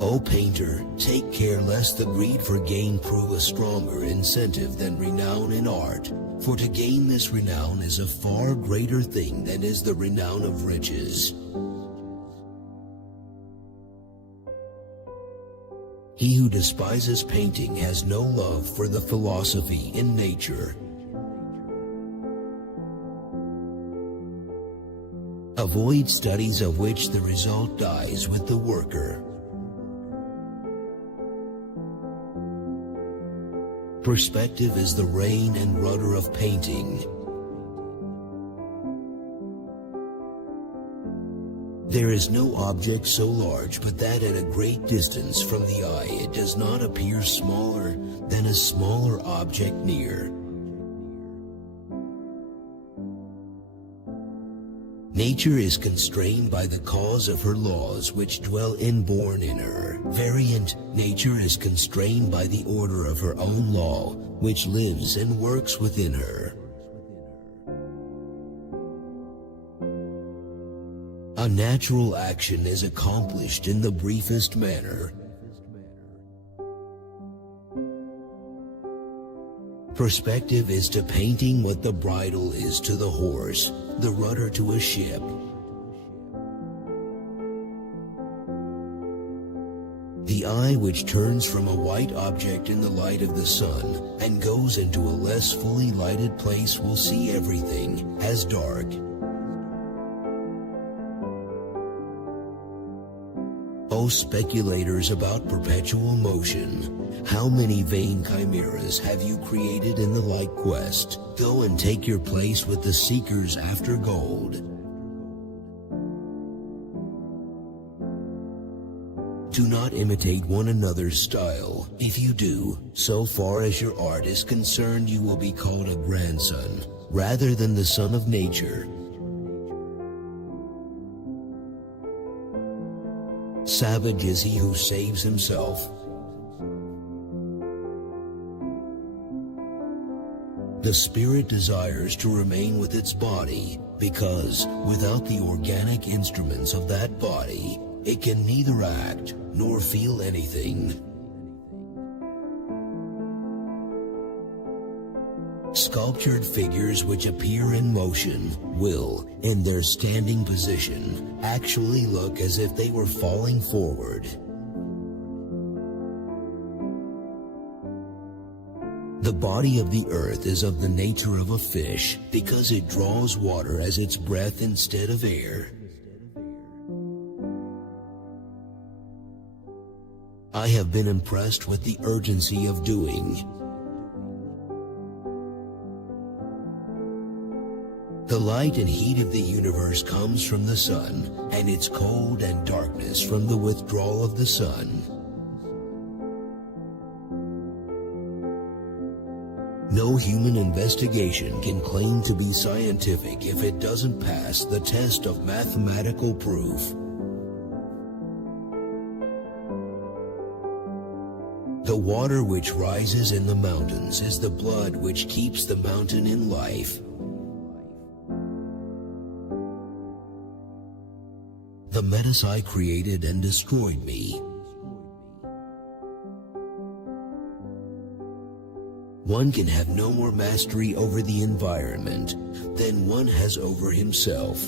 O painter, take care lest the greed for gain prove a stronger incentive than renown in art, for to gain this renown is a far greater thing than is the renown of riches. He who despises painting has no love for the philosophy in nature. Avoid studies of which the result dies with the worker. Perspective is the rein and rudder of painting. There is no object so large but that at a great distance from the eye it does not appear smaller than a smaller object near. Nature is constrained by the cause of her laws which dwell inborn in her. Variant, nature is constrained by the order of her own law, which lives and works within her. A natural action is accomplished in the briefest manner. Perspective is to painting what the bridle is to the horse, the rudder to a ship. The eye which turns from a white object in the light of the sun and goes into a less fully lighted place will see everything as dark. O speculators about perpetual motion, how many vain chimeras have you created in the like quest? Go and take your place with the seekers after gold. Do not imitate one another's style. If you do, so far as your art is concerned, you will be called a grandson, rather than the son of nature. Savage is he who saves himself. The spirit desires to remain with its body, because, without the organic instruments of that body, it can neither act nor feel anything. Sculptured figures which appear in motion will, in their standing position, actually look as if they were falling forward. The body of the earth is of the nature of a fish, because it draws water as its breath instead of air. I have been impressed with the urgency of doing. The light and heat of the universe comes from the sun, and its cold and darkness from the withdrawal of the sun. No human investigation can claim to be scientific if it doesn't pass the test of mathematical proof. The water which rises in the mountains is the blood which keeps the mountain in life. The Metasai created and destroyed me. One can have no more mastery over the environment than one has over himself.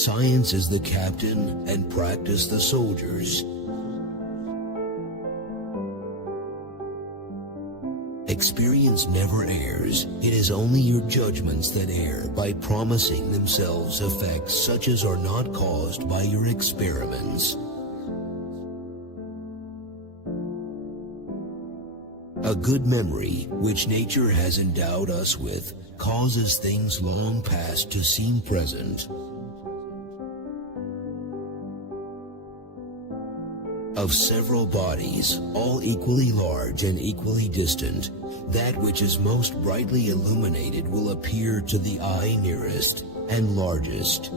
Science is the captain and practice the soldiers. Experience never errs. It is only your judgments that err by promising themselves effects such as are not caused by your experiments. A good memory, which nature has endowed us with, causes things long past to seem present. Of several bodies, all equally large and equally distant, that which is most brightly illuminated will appear to the eye nearest and largest.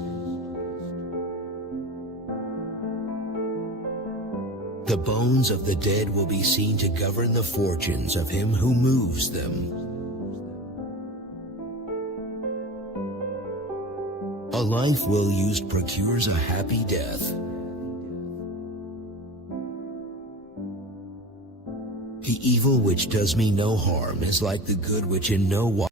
The bones of the dead will be seen to govern the fortunes of him who moves them. A life well used procures a happy death. The evil which does me no harm is like the good which in no wise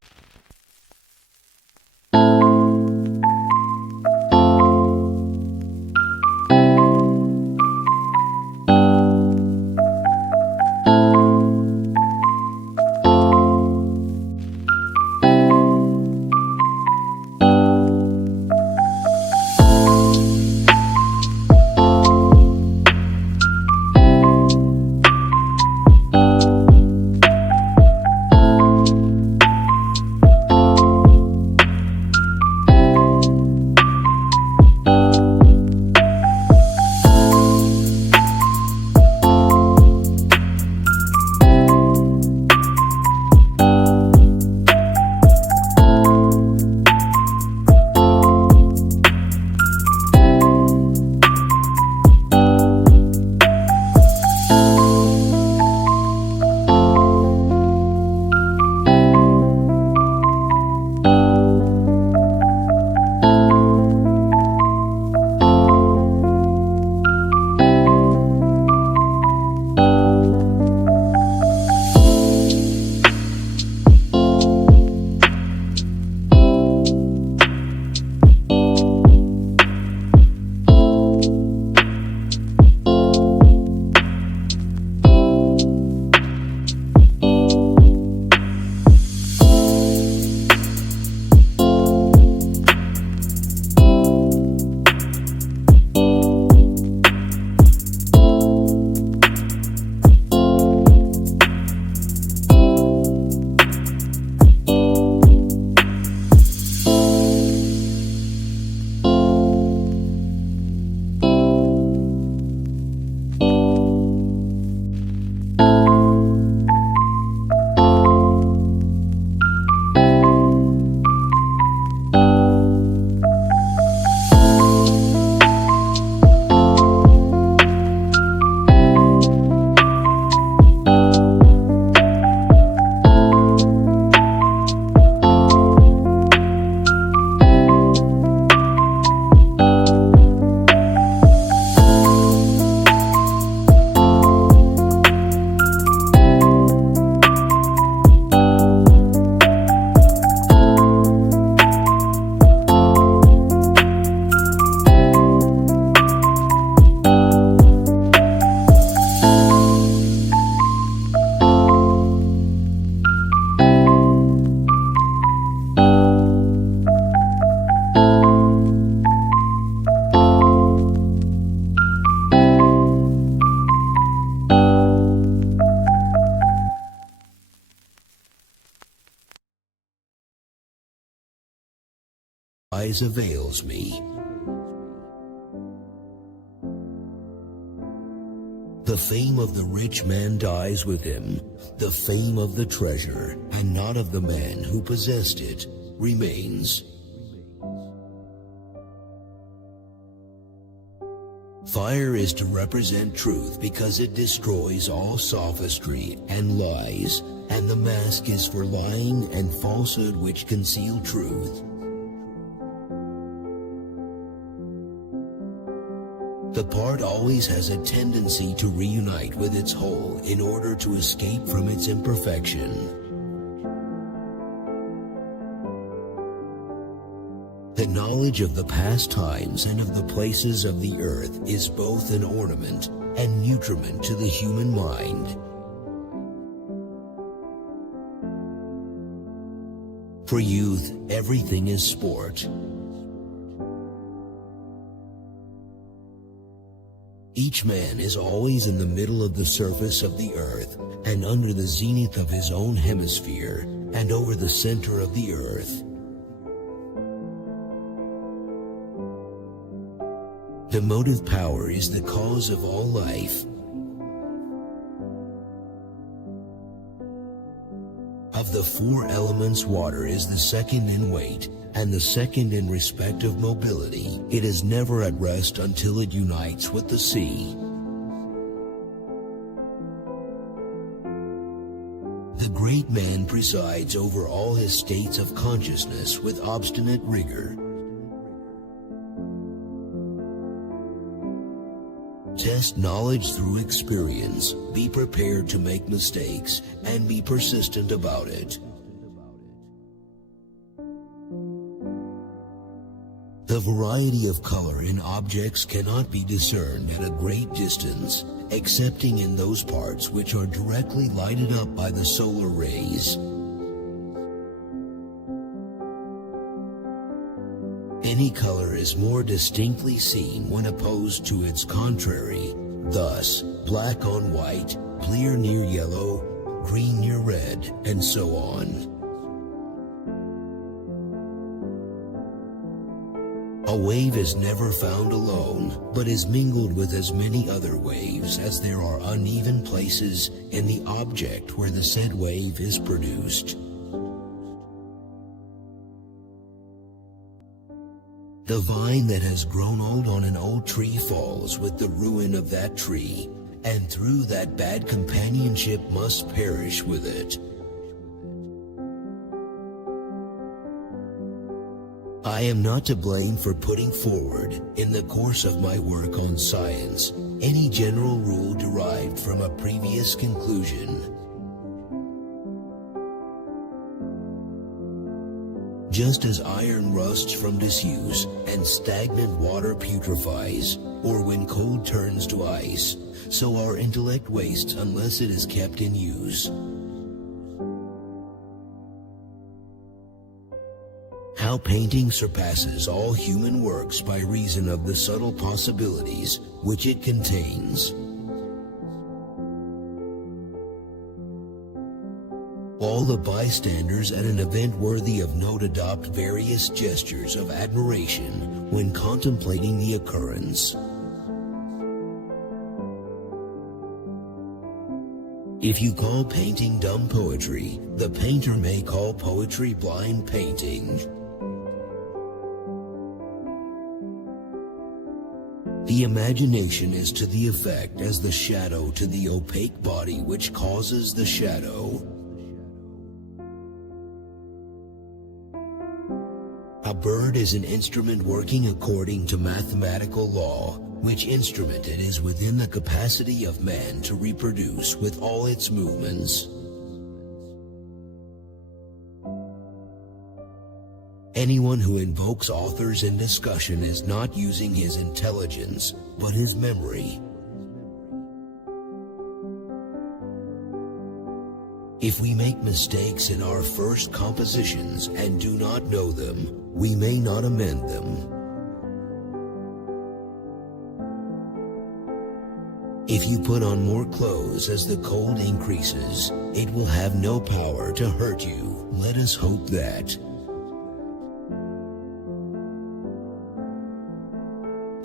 eyes avails me. The fame of the rich man dies with him. The fame of the treasure, and not of the man who possessed it, remains. Fire is to represent truth because it destroys all sophistry and lies, and the mask is for lying and falsehood which conceal truth. The part always has a tendency to reunite with its whole in order to escape from its imperfection. The knowledge of the past times and of the places of the earth is both an ornament and nutriment to the human mind. For youth, everything is sport. Each man is always in the middle of the surface of the earth, and under the zenith of his own hemisphere, and over the center of the earth. The motive power is the cause of all life. Of the four elements, water is the second in weight, and the second in respect of mobility. It is never at rest until it unites with the sea. The great man presides over all his states of consciousness with obstinate rigor. Test knowledge through experience, be prepared to make mistakes, and be persistent about it. The variety of color in objects cannot be discerned at a great distance, excepting in those parts which are directly lighted up by the solar rays. Any color is more distinctly seen when opposed to its contrary. Thus, black on white, clear near yellow, green near red, and so on. A wave is never found alone, but is mingled with as many other waves as there are uneven places in the object where the said wave is produced. The vine that has grown old on an old tree falls with the ruin of that tree, and through that bad companionship must perish with it. I am not to blame for putting forward, in the course of my work on science, any general rule derived from a previous conclusion. Just as iron rusts from disuse, and stagnant water putrefies, or when cold turns to ice, so our intellect wastes unless it is kept in use. How painting surpasses all human works by reason of the subtle possibilities which it contains. All the bystanders at an event worthy of note adopt various gestures of admiration when contemplating the occurrence. If you call painting dumb poetry, the painter may call poetry blind painting. The imagination is to the effect as the shadow to the opaque body which causes the shadow. A bird is an instrument working according to mathematical law, which instrument it is within the capacity of man to reproduce with all its movements. Anyone who invokes authors in discussion is not using his intelligence, but his memory. If we make mistakes in our first compositions and do not know them, we may not amend them. If you put on more clothes as the cold increases, it will have no power to hurt you. Let us hope that.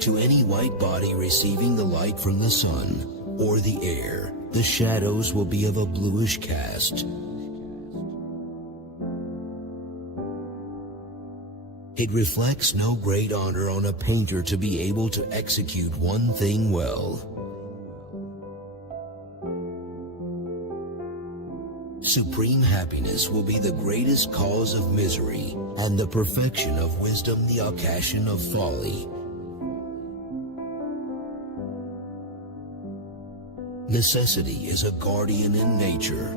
To any white body receiving the light from the sun or the air, the shadows will be of a bluish cast. It reflects no great honor on a painter to be able to execute one thing well. Supreme happiness will be the greatest cause of misery, and the perfection of wisdom the occasion of folly. Necessity is a guardian in nature.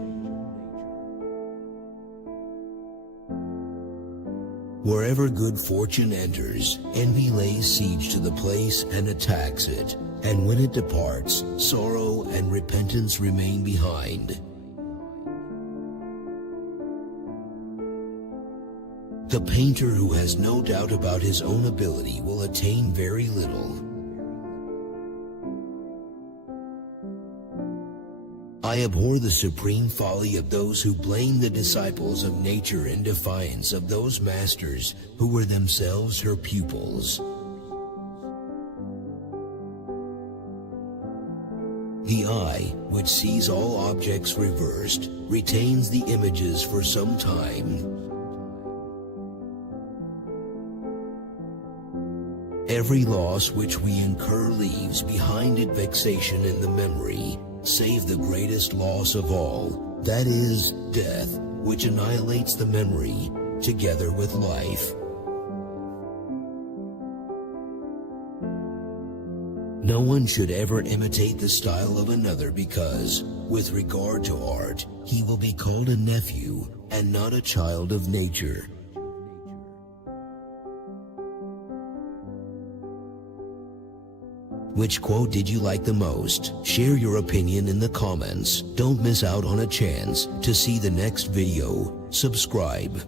Wherever good fortune enters, envy lays siege to the place and attacks it, and when it departs, sorrow and repentance remain behind. The painter who has no doubt about his own ability will attain very little. I abhor the supreme folly of those who blame the disciples of nature in defiance of those masters who were themselves her pupils. The eye, which sees all objects reversed, retains the images for some time. Every loss which we incur leaves behind it vexation in the memory, save the greatest loss of all, that is, death, which annihilates the memory, together with life. No one should ever imitate the style of another because, with regard to art, he will be called a nephew and not a child of nature. Which quote did you like the most? Share your opinion in the comments. Don't miss out on a chance to see the next video. Subscribe.